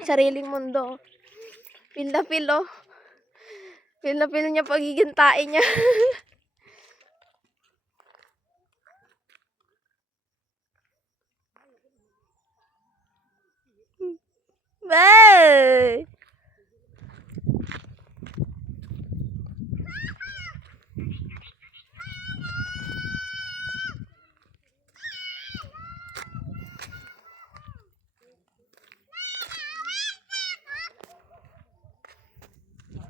Sariling mundo. Feel na feel, oh. Feel na feel niya pagiging tae niya. Bye!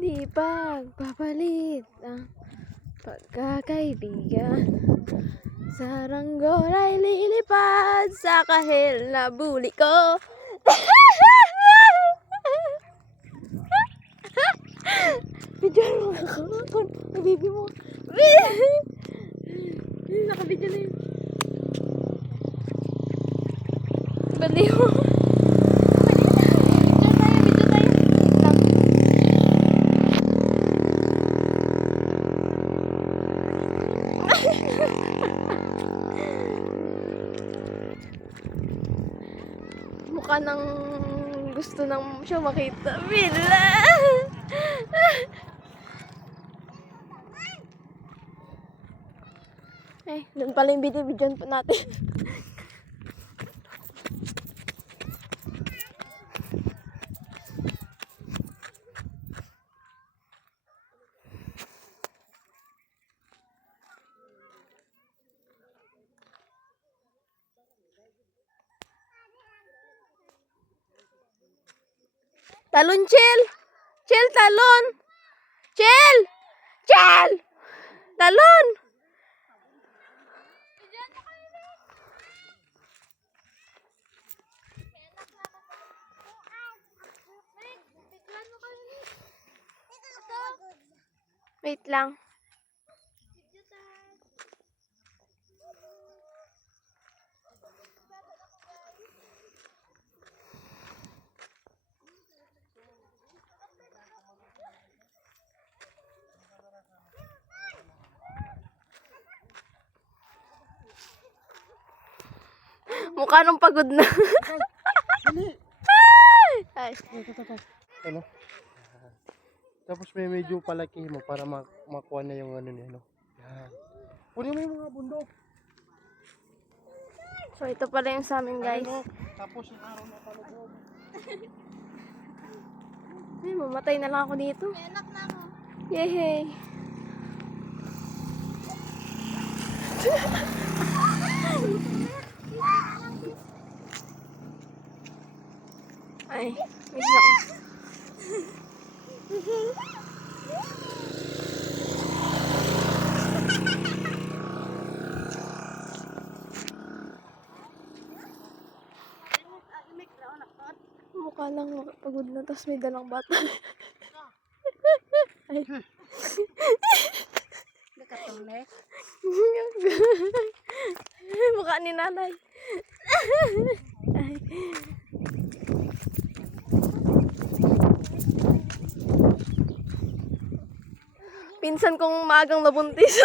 Di pagpapalit ang pagkakaibigan. Saranggola ay lilipad sa kahil na buli ko. Bidyan mo nakakakon. Ay, baby mo. Nakabidyo na yun. Baliw. Mukha nang gusto nang siya makita. Bila! Eh, doon pala yung video pa natin. Talon, chill! Chill, talon! Chill! Chill! Talon! Wait lang. Mukha nung pagod na. Ay. Ano? Tapos may medyo palaki mo para makuha na yung ano niya, no? Yan. Kunin mo yung mga bundok. So, ito pala yung sa amin, guys. Ano? Tapos yung araw na talubog. Ay, mamatay na lang ako dito. Enak na mo. Yehey. Ay, miss ako. Mukha lang pagod na, tapos may dalang bata. Ay. Nakatulek. Mukha ni nanay. Ay. Pinsan kong maagang nabuntis.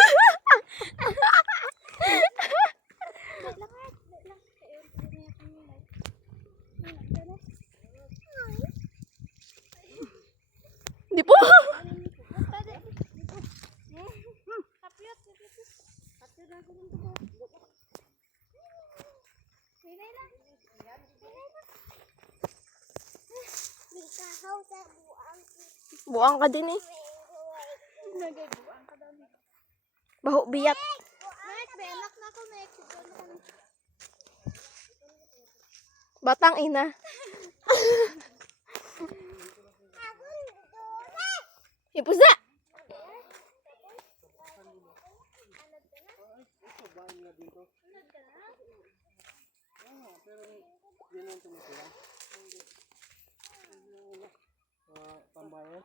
Di po. Buang ka din eh. Baho biyat. Batang ina. Ipusa. Tambayan.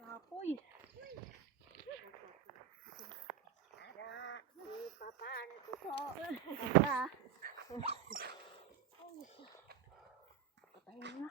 Kapoy. Patayin na.